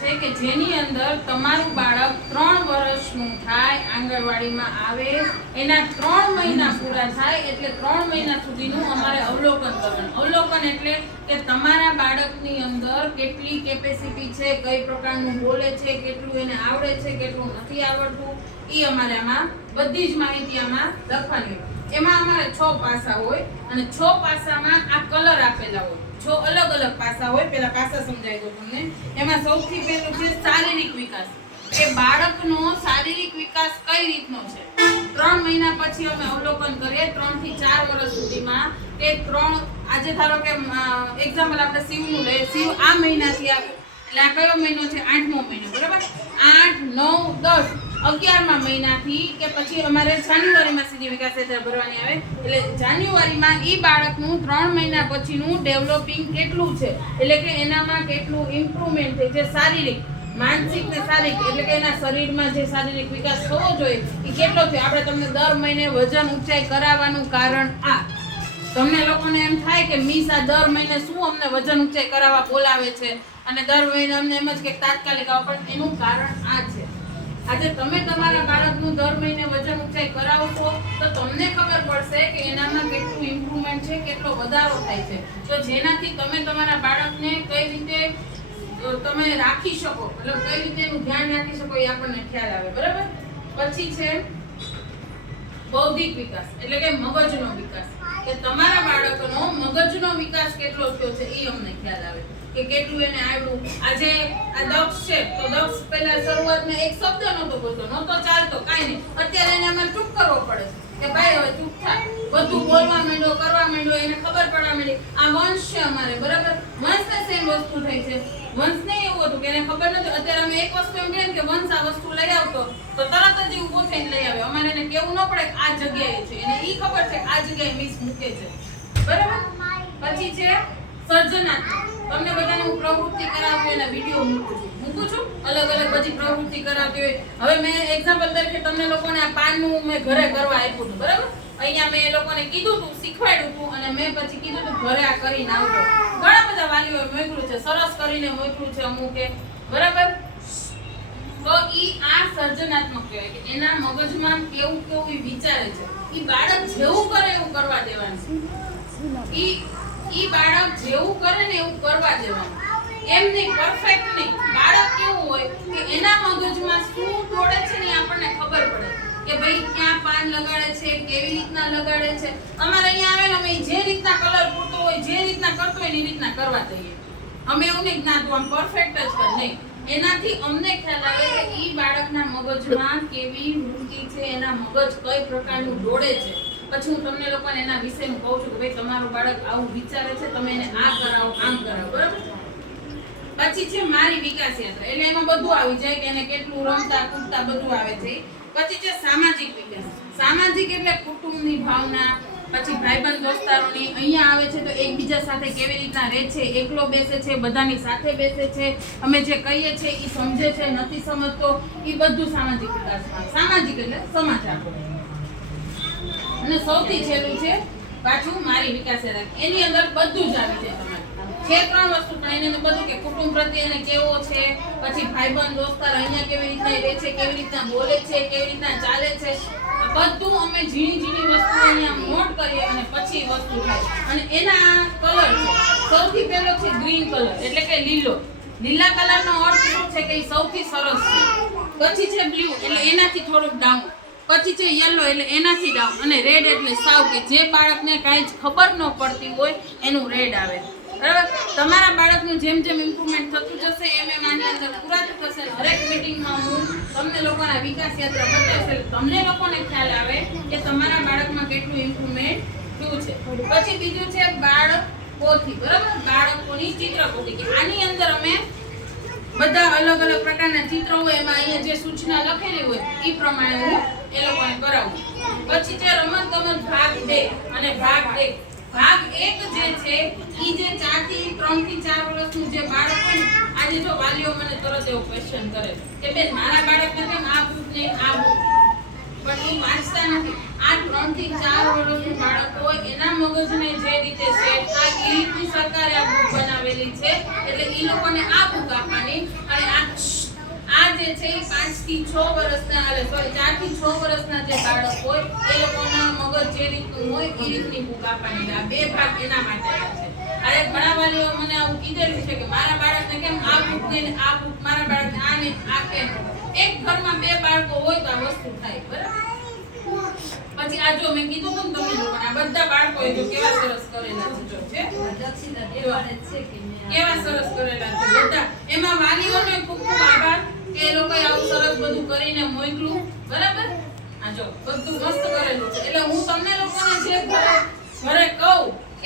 છે કે જેની અંદર તમારું બાળક ત્રણ વર્ષનું થાય, આંગણવાડીમાં આવે, એના ત્રણ મહિના પૂરા થાય, એટલે ત્રણ મહિના સુધીનું અમારે અવલોકન કરવાનું. અવલોકન એટલે કે તમારા બાળકની અંદર કેટલી કેપેસિટી છે, કઈ પ્રકારનું બોલે છે, કેટલું એને આવડે છે, કેટલું નથી આવડતું એ અમારે આમાં બધી જ માહિતી આમાં લખવાની એમાં અમારે છ પાસા હોય અને છ પાસામાં આ કલર આપેલા હોય. છ અલગ અલગ પાસા હોય, પેલા પાસા સમજાવી દઉં તમને. એમાં સૌથી પહેલું છે શારીરિક વિકાસ. એ બાળકનો શારીરિક વિકાસ કઈ રીતનો છે? ત્રણ મહિના પછી અમે અવલોકન કરીએ ત્રણથી ચાર વર્ષ સુધીમાં. કે ત્રણ, આજે ધારો કે એક્ઝામ્પલ આપણે શિવનું લઈએ. શિવ આ મહિનાથી આવે, એટલે આ કયો મહિનો છે? આઠમો મહિનો, બરાબર? આઠ, નવ, દસ, અગિયારમા મહિનાથી કે પછી અમારે જાન્યુઆરીમાં સીધી વિકાસ યાત્રા ભરવાની આવે, એટલે જાન્યુઆરીમાં એ બાળકનું ત્રણ મહિના પછીનું ડેવલપિંગ કેટલું છે? એટલે કે એનામાં કેટલું ઇમ્પ્રુવમેન્ટ છે? જે શારીરિક માનસિક ને શારીરિક, એટલે કે એના શરીરમાં જે શારીરિક વિકાસ થવો જોઈએ એ કેટલો થયો? આપણે તમને દર મહિને વજન ઊંચાઈ કરાવવાનું કારણ આ. તમને લોકોને એમ થાય કે મિસ આ દર મહિને શું અમને વજન ઊંચાઈ કરાવવા બોલાવે છે? અને દર મહિને અમને એમ જ કે તાત્કાલિક આવો, પણ એનું કારણ આ છે. આજે તમે તમારા બાળકનું દર મહિને વજન ઊંચાઈ કરાવશો, તો તમને ખબર પડશે કે એનામાં કેટલું ઇમ્પ્રુવમેન્ટ છે, કેટલો વધારો થાય છે. તો જેનાથી તમે તમારા બાળકને કઈ રીતે તમે રાખી શકો. મતલબ કઈ રીતે એનું ધ્યાન રાખી શકો એ આપણને ખ્યાલ આવે. બરાબર? પછી છે બૌદ્ધિક વિકાસ, એટલે કે મગજનો વિકાસ. કે તમારા બાળકનો મગજનો વિકાસ કેટલો થયો છે એ અમને ખ્યાલ આવે. કે કેટલું એને આવડું આજે આ દક્ષ છે, તો દક્ષ પહેલા શરૂઆતમાં એક શબ્દ નહોતો બોલતો, નહોતો ચાલતો, કાંઈ નહીં. અત્યારે એને અમારે ચૂપ કરવો પડે છે. કે ભાઈ, હવે ચૂપ થાય બધું બોલવા માંડ્યો, કરવા માંડ્યો, એને ખબર પડવા માંડી. આ વંશ છે અમારે, બરાબર? વંશને સેમ વસ્તુ થઈ છે. વંશ ને એવું હતું કે એને ખબર નથી અત્યારે અમે એક વસ્તુ એમ કે વંશ આ વસ્તુ લઈ આવતો, તો તરત જ એવું થઈને લઈ આવે અમારે એને કેવું ન પડે આ જગ્યાએ છે. એને ઈ ખબર છે આ જગ્યાએ મિસ મૂકે છે. બરાબર? પછી છે સર્જનાત્મક તમને બધાને હું પ્રવૃત્તિ કરાવતી એના વીડિયો મૂકું છું. મૂકું છું? અલગ અલગ બધી પ્રવૃત્તિ કરાવતી હોય. હવે મેં એક્ઝામ્પલ તરીકે તમને લોકોને આ પાનનું મેં ઘરે કરવા આપ્યું હતું. બરાબર? અહીંયા મેં એ લોકોને કીધું હતું શીખવાડ્યું હતું અને મેં પછી કીધું હતું ઘરે આ કરીને આવજો. ઘણા બધા વાલીઓએ મોકલું છે, સરસ કરીને મોકલ્યું છે અમુકે. બરાબર? તો ઈ આ સર્જનાત્મક કહેવાય કે એના મગજમાં કેવું કેવું વિચારે છે. ઈ બાળક જેવું કરે એવું કરવા દેવાનું. ઈ ઈ બાળક જેવું કરે ને એવું કરવા દેવાનું. એમ નહીં પરફેક્ટ નહીં. બાળક કેવું હોય કે એના મગજમાં શું દોડે છે ને આપણને ખબર પડે કે ભાઈ ક્યાં લગાડે છે, કેવી રીતના લગાડે છે. અમારે અહીંયા આવે ને અમે જે રીતના કલર પૂરતો હોય, જે રીતના કરતો હોય ને એ રીતના કરવા દઈએ. અમે એવું નહીં ના આમ પરફેક્ટ જ કર નહીં. એનાથી અમને ખ્યાલ આવે કે ઈ બાળકના મગજમાં કેવી વૃત્તિ છે, એના મગજ કઈ પ્રકારનું દોડે છે. પછી હું તમને લોકોને એના વિશે હું કહું છું કે ભાઈ, તમારું બાળક આવું વિચારે છે, તમે એને આ કરાવો, આમ કરાવો, બરાબર? પછી છે મારી વિકાસ યાત્રા. એટલે એમાં બધું આવી જાય કે એને કેટલું રમતા કૂદતા બધું આવે છે. પછી છે સામાજિક વિકાસ. સામાજિક એટલે કુટુંબની ભાવના, પછી ભાઈબંધ દોસ્તારોની અહીંયા આવે છે તો એકબીજા સાથે કેવી રીતના રહે છે, એકલો બેસે છે, બધાની સાથે બેસે છે, અમે જે કહીએ છીએ એ સમજે છે, નથી સમજતો એ બધું સામાજિક વિકાસમાં. સામાજિક એટલે સમાજ આપણો અને સૌથી છેલ્લું છે પાછું મારી વિકાસ યાત્રા. એની અંદર બધું જ આવી જાય તમારે. છે ત્રણ વસ્તુ પણ એની બધું કે કુટુંબ પ્રત્યે એને કેવો છે, પછી ભાઈબંધ, દોસ્તાર અહીંયા કેવી રીતના રહે છે, કેવી રીતના બોલે છે, કેવી રીતના ચાલે છે બધું અમે ઝીણી ઝીણી વસ્તુ અહીંયા નોટ કરીએ અને પછી વસ્તુ થાય. અને એના કલર છે. સૌથી પહેલો છે ગ્રીન કલર એટલે કે લીલો. લીલા કલરનો અર્થ શું છે કે એ સૌથી સરસ છે. પછી છે બ્લુ એટલે એનાથી થોડુંક ડાઉન પછી છે યલો એટલે એનાથી ડાઉન અને રેડ એટલે સાવ કે જે બાળકને કાંઈ જ ખબર ન પડતી હોય, એનું રેડ આવે. તમારા બાળકનું જેમ જેમ ઇમ્પ્રુવમેન્ટ થતું જશે, એમ એમ આની અંદર થશે. દરેક મિટિંગમાં હું તમને લોકોના વિકાસ યાત્રા બતાવશે. તમને લોકોને ખ્યાલ આવે કે તમારા બાળકમાં કેટલું ઇમ્પ્રુવમેન્ટ થયું છે. પછી બીજું છે બાળક પોથી બરાબર? બાળકોની ચિત્રપોથી કે આની અંદર અમે બધા અલગ અલગ પ્રકારના ચિત્રો હોય, એમાં અહીંયા જે સૂચના લખેલી હોય એ પ્રમાણે હું એ લોકોને કરાવું. પછી છે રમત ગમત ભાગ બે. અને ભાગ એક ભાગ 1 જે છે, ઈ જે 4 થી 3 થી 4 વર્ષનું જે બાળક હોય આજે જો વાલીઓ મને તરત એવો ક્વેશ્ચન કરે કે બેન, મારા બાળકને કેમ આ બુક ને આ બુક પણ હું વાંચતા નથી. આ ત્રણથી ચાર વર્ષનું બાળક હોય, એના મગજને જે રીતે સેટ થાય, એ રીતની સરકારે આ બુક બનાવેલી છે. એટલે એ લોકોને આ બુક આપવાની અને આ જે છે એ પાંચથી છ વર્ષના અરે સોરી ચારથી છ વર્ષના જે બાળક હોય એ લોકોના મગજ જે રીતનું હોય એ રીતની બુક આપવાની. આ બે ભાગ એના માટે છે. અરે ઘણા વાલીઓ મને આવું કીધેલું છે કે મારા બાળકને કેમ આ બુક ને આ બુક મારા બાળકને આ ને આ કેમ? એક ઘરમાં બે બાળકો હોય તો આ વસ્તુ થાય બરાબર? પછી આ જો મેં કીધું હતું તમને લોકોને આ બધા બાળકો જો કેવા સરસ કરેલા છે જો છે. દક્ષિણા દેવાને છે કે કેવા સરસ કરેલા છે બધા. એમાં વાલીઓને ખૂબ ખૂબ આભાર કે એ લોકોએ આવું સરસ બધું કરીને મોકલું, બરાબર? આ જો, બધું મસ્ત કરેલું એટલે હું તમને લોકોને જે ઘરે ઘરે કહું